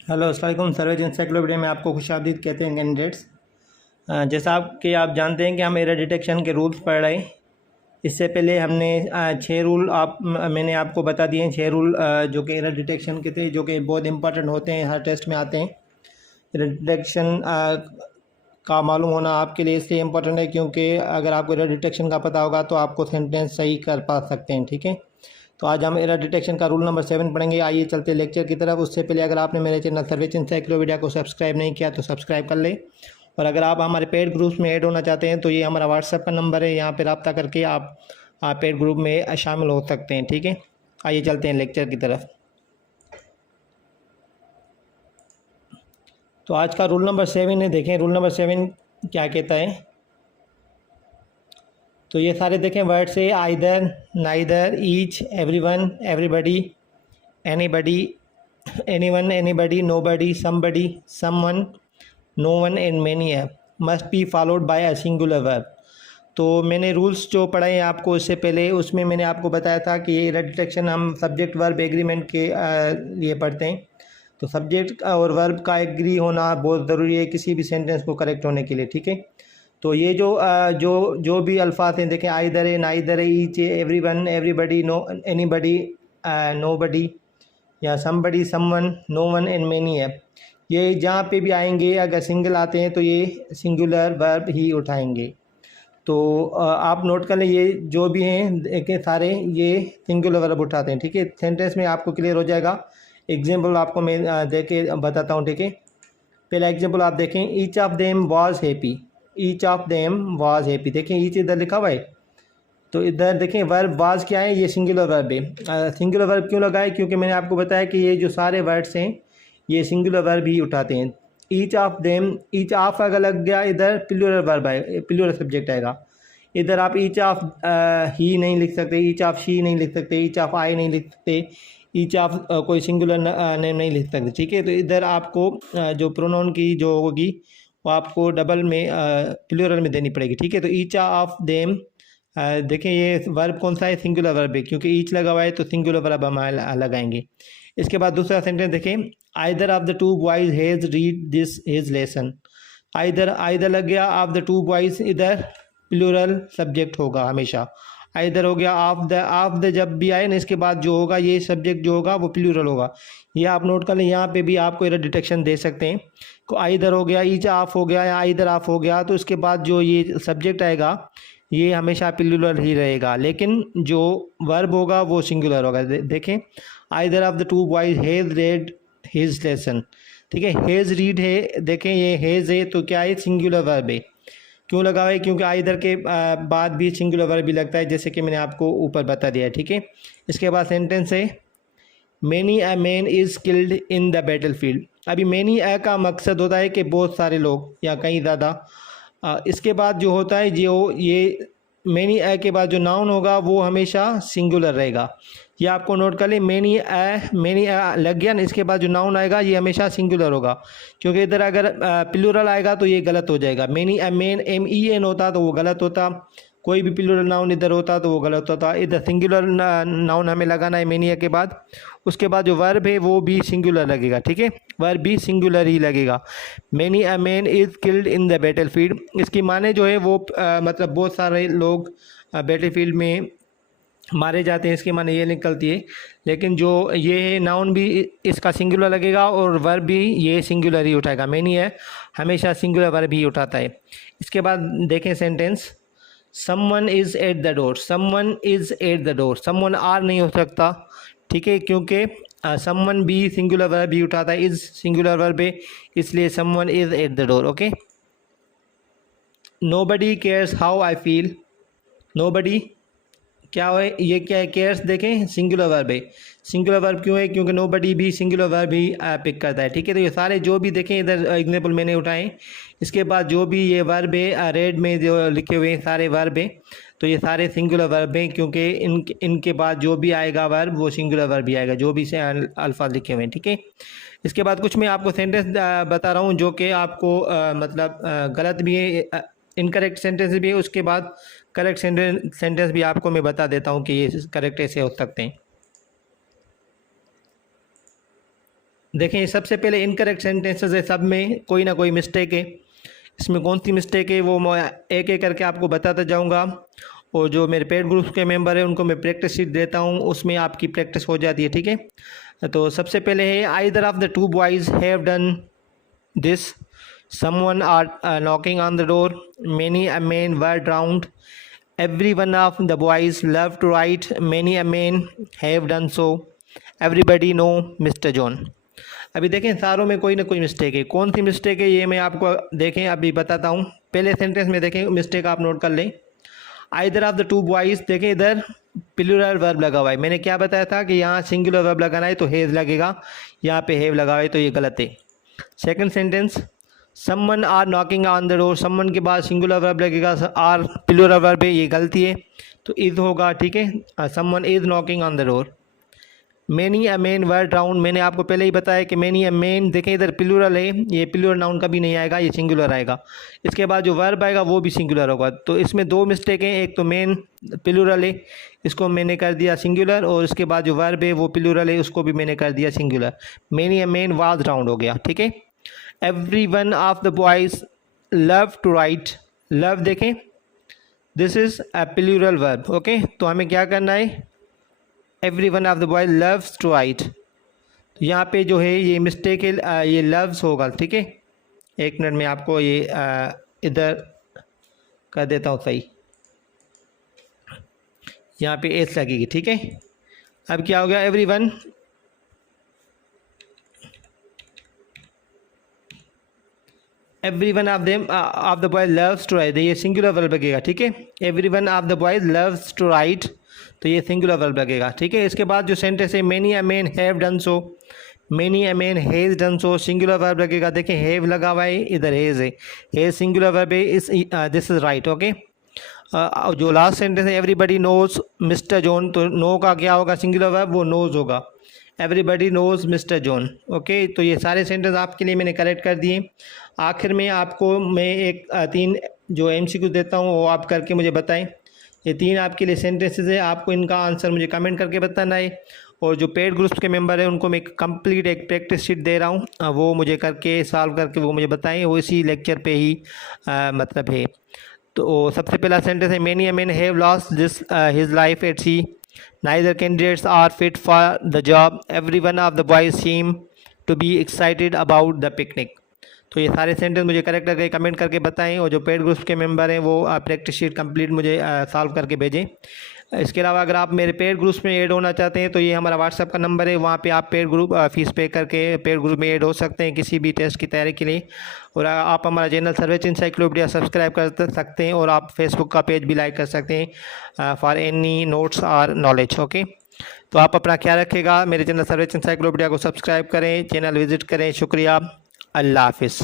Hello अस्सलाम वालेकुम। Surveys encyclopedia में आपको खुशामदीद कहते हैं कैंडिडेट्स। जैसा आप जानते हैं कि हम एरर डिटेक्शन के रूल्स पढ़ रहे हैं। इससे पहले हमने 6 रूल मैंने आपको बता दिए हैं। 6 रूल जो कि एरर डिटेक्शन के थे, जो कि बहुत इंपॉर्टेंट होते हैं, हर टेस्ट में आते हैं। एरर डिटेक्शन का मालूम होना आपके लिए इसलिए इम्पोर्टेंट है क्योंकि अगर आपको एरर डिटेक्शन का पता होगा तो आपको सेंटेंस सही कर पा सकते हैं। ठीक है, तो आज हम एरर डिटेक्शन का रूल नंबर 7 पढ़ेंगे। आइए चलते लेक्चर की तरफ। उससे पहले अगर आपने मेरे चैनल सर्वेज इंसाइक्लोपीडिया को सब्सक्राइब नहीं किया तो सब्सक्राइब कर लें, और अगर आप हमारे पेड ग्रुप्स में ऐड होना चाहते हैं तो ये हमारा व्हाट्सएप का नंबर है, यहाँ पर रब्ता करके आप पेड ग्रुप में शामिल हो सकते हैं। ठीक है, आइए चलते हैं लेक्चर की तरफ। तो आज का रूल नंबर 7 है, देखें रूल नंबर 7 क्या कहता है। तो ये सारे देखें वर्ड से either, neither, each, everyone, everybody, anybody, anyone, anybody, nobody, somebody, someone, no one and many है must be followed by a singular verb. तो मैंने रूल्स जो पढ़ाए हैं आपको इससे पहले, उसमें मैंने आपको बताया था कि ये एरर डिटेक्शन हम सब्जेक्ट वर्ब एग्रीमेंट के लिए पढ़ते हैं। तो सब्जेक्ट और वर्ब का एग्री होना बहुत ज़रूरी है किसी भी सेंटेंस को करेक्ट होने के लिए। ठीक है, तो ये जो भी अल्फाज हैं, देखें आइदर है, नाइदर है, ईच है, everyone, everybody, no anybody, nobody, या somebody, someone, no one and many है, ये जहाँ पे भी आएंगे अगर सिंगल आते हैं तो ये सिंगुलर वर्ब ही उठाएंगे। तो आप नोट कर लें, ये जो भी हैं देखें सारे ये सिंगुलर वर्ब उठाते हैं। ठीक है, सेंटेंस में आपको क्लियर हो जाएगा। एग्जाम्पल आपको मैं दे के बताता हूँ। ठीक है, पहला एग्जाम्पल आप देखें, each of them was happy. Each of them was happy, देखें ईच इधर लिखा हुआ है, तो इधर देखें वर्ब वाज क्या है, ये सिंगुलर वर्ब है। सिंगुलर वर्ब क्यों लगा है, क्योंकि मैंने आपको बताया कि ये जो सारे वर्ड्स हैं ये सिंगुलर वर्ब ही उठाते हैं। Each of them, each of अगर लग गया इधर प्लूरल वर्ब है, प्लूरल सब्जेक्ट आएगा। इधर आप ईच ऑफ ही नहीं लिख सकते, ईच ऑफ शी नहीं लिख सकते, ईच ऑफ आई नहीं लिख सकते, ईच ऑफ कोई सिंगुलर नेम नहीं लिख सकते। ठीक है, तो इधर आपको जो प्रोनाउन की जो होगी वो आपको डबल में प्लूरल में देनी पड़ेगी। ठीक है, तो ईच ऑफ देम, देखें ये वर्ब कौन सा है, सिंगुलर वर्ब है, क्योंकि ईच लगा हुआ है तो सिंगुलर वर्ब हम लगाएंगे। इसके बाद दूसरा सेंटेंस देखें, either of the to boys has read this his lesson. Either लग गया, ऑफ द टू बॉयज इधर प्लूरल सब्जेक्ट होगा हमेशा। आइदर हो गया, ऑफ द जब भी आए ना इसके बाद जो होगा ये सब्जेक्ट जो होगा वो प्लूरल होगा। ये आप नोट कर लें, यहाँ पे भी आपको एरर डिटेक्शन दे सकते हैं। को आइदर हो गया, ईच ऑफ हो गया या आइदर ऑफ हो गया, तो इसके बाद जो ये सब्जेक्ट आएगा ये हमेशा प्लूरल ही रहेगा, लेकिन जो वर्ब होगा वो सिंगुलर होगा। देखें, either of the to boys has read his lesson. ठीक है, हैज़ रीड है, देखें ये हैज़ है तो क्या है, सिंगुलर वर्ब है। क्यों लगा हुआ है, क्योंकि आइदर के बाद भी सिंगुलर वर्ब भी लगता है, जैसे कि मैंने आपको ऊपर बता दिया है। ठीक है, इसके बाद सेंटेंस है, many a man is killed in the battle field. अभी मैनी अ का मकसद होता है कि बहुत सारे लोग या कहीं ज़्यादा। इसके बाद जो होता है जो ये मैनी अ के बाद जो नाउन होगा वो हमेशा सिंगुलर रहेगा। ये आपको नोट कर लें, मैनी अ लग गया ना, इसके बाद जो नाउन आएगा ये हमेशा सिंगुलर होगा, क्योंकि इधर अगर प्लूरल आएगा तो ये गलत हो जाएगा। मैनी अ मैन MEN होता तो वो गलत होता, कोई भी प्लूरल नाउन इधर होता तो वो गलत होता। इधर सिंगुलर नाउन हमें लगाना है मैनी अ के बाद। उसके बाद जो वर्ब है वो भी सिंगुलर लगेगा। ठीक है, वर्ब भी सिंगुलर ही लगेगा। Many a man is killed in the battle field, इसकी माने जो है वो मतलब बहुत सारे लोग बैटल फील्ड में मारे जाते हैं, इसके माने ये निकलती है। लेकिन जो ये है नाउन भी इसका सिंगुलर लगेगा और वर्ब भी ये सिंगुलर ही उठाएगा। मैनी है हमेशा सिंगुलर वर्ब ही उठाता है। इसके बाद देखें sentence, someone is at the door. Someone is at the door, someone are नहीं हो सकता। ठीक है, क्योंकि समवन भी सिंगुलर वर्ब ही उठाता है, इज़ सिंगुलर वर्ब है, इसलिए someone is at the door. Okay, nobody cares how I feel. Nobody क्या है, ये क्या है, केयर्स देखें सिंगुलर वर्ब है। सिंगुलर वर्ब क्यों है, क्योंकि नोबडी भी सिंगुलर वर्ब ही पिक करता है। ठीक है, तो ये सारे जो भी देखें इधर एग्जाम्पल मैंने उठाए, इसके बाद जो भी ये वर्ब है रेड में जो लिखे हुए हैं सारे वर्ब हैं, तो ये सारे सिंगुलर वर्ब हैं, क्योंकि इनके बाद जो भी आएगा वर्ब वो सिंगुलर वर्ब ही आएगा, जो भी से अल्फाज लिखे हुए हैं। ठीक है, इसके बाद कुछ मैं आपको सेंटेंस बता रहा हूँ जो कि आपको मतलब गलत भी है, इनकरेक्ट सेंटेंस भी है, उसके बाद करेक्ट सेंटेंस भी आपको मैं बता देता हूँ कि ये करेक्ट ऐसे हो सकते हैं। देखें सबसे पहले इनकरेक्ट सेंटेंसेस है, सब में कोई ना कोई मिस्टेक है। इसमें कौन सी मिस्टेक है वो मैं एक एक करके आपको बताता जाऊंगा, और जो मेरे पेड ग्रुप के मेंबर हैं उनको मैं प्रैक्टिस शीट देता हूं, उसमें आपकी प्रैक्टिस हो जाती है, ठीक है। तो सबसे पहले है either of the two boys have done this, someone are knocking on the door, many a man were drowned, every one of the boys love to write, many a man have done so, everybody know Mister John. अभी देखें सारों में कोई ना कोई mistake है, कौन सी mistake है ये मैं आपको देखें अभी बताता हूँ। पहले सेंटेंस में देखें मिस्टेक आप नोट कर लें, either of the two boys, देखें इधर प्लूरल वर्ब लगा हुआ है। मैंने क्या बताया था कि यहाँ सिंगुलर वर्ब लगाना है तो हैज़ लगेगा, यहाँ पे हैव लगा हुआ है तो ये गलत है। Second sentence, someone are knocking on the door, someone के बाद सिंगुलर वर्ब लगेगा, आर प्लूरल वर्ब है, ये गलती है तो इज होगा, ठीक है। Someone is knocking on the door. Many a man were drowned, मैंने आपको पहले ही बताया कि मैनी अ मैन, देखें इधर प्लूरल है, ये प्लूरल नाउन कभी नहीं आएगा, ये सिंगुलर आएगा। इसके बाद जो वर्ब आएगा वो भी सिंगुलर होगा। तो इसमें दो मिस्टेक हैं, एक तो मैन प्लूरल है, इसको मैंने कर दिया सिंगुलर, और इसके बाद जो वर्ब है वो प्लूरल है, उसको भी मैंने कर दिया singular. Many a man was drowned हो गया, ठीक है। Every one of the boys love to write, love देखें this is a plural verb, okay. तो हमें क्या करना है, every one of the boy loves to write, यहाँ पे जो है ये मिस्टेक है, ये लव्स होगा, ठीक है। एक मिनट में आपको ये इधर कर देता हूँ सही, यहाँ पे एस लगेगी, ठीक है। अब क्या हो गया, every one of them of the boy loves to write, ये सिंगुलर वर्ब लगेगा, ठीक है। Every one of the boys loves to write, तो ये सिंगुलर वर्ब लगेगा, ठीक है। इसके बाद जो सेंटेंस है, many a man have done so, many a man has done so, singular verb लगेगा। देखिए हैव लगा हुआ है, इधर हैज़ है, हैज़ सिंगुलर वर्ब है, इस दिस इज़ राइट, ओके। जो लास्ट सेंटेंस है, एवरीबडी नोज मिस्टर जॉन, तो नो का क्या होगा, सिंगुलर वर्ब, वो नोज होगा। Everybody knows Mister John, okay. तो ये सारे सेंटेंस आपके लिए मैंने करेक्ट कर दिए। आखिर में आपको मैं एक 3 जो MCQ देता हूँ वो आप करके मुझे बताएं। ये 3 आपके लिए सेंटेंसेस है, आपको इनका आंसर मुझे कमेंट करके बताना है। और जो पेड ग्रुप्स के मेंबर हैं उनको मैं कंप्लीट एक प्रैक्टिस शीट दे रहा हूँ, वो मुझे करके सॉल्व करके वो मुझे बताएं, वो इसी लेक्चर पे ही मतलब है। तो सबसे पहला सेंटेंस है, many a man have lost this his life at sea, neither candidates are fit for the job, every one of the boys seem to be excited about the picnic. तो ये सारे सेंटेंस मुझे correct करके comment करके बताएं, और जो paid groups के मेंबर हैं वो प्रैक्टिस शीट कंप्लीट मुझे सॉल्व करके भेजें। इसके अलावा अगर आप मेरे पेड ग्रुप्स में ऐड होना चाहते हैं तो ये हमारा व्हाट्सएप का नंबर है, वहाँ पे आप पेड ग्रुप फीस पे करके पेड ग्रुप में ऐड हो सकते हैं किसी भी टेस्ट की तैयारी के लिए। और आप हमारा चैनल सर्च एनसाइक्लोपीडिया सब्सक्राइब कर सकते हैं, और आप फेसबुक का पेज भी लाइक कर सकते हैं फॉर एनी नोट्स और नॉलेज, ओके। तो आप अपना ख्याल रखिएगा, मेरे चैनल सर्च एनसाइक्लोपीडिया को सब्सक्राइब करें, चैनल विजिट करें। शुक्रिया, अल्लाह हाफिज़।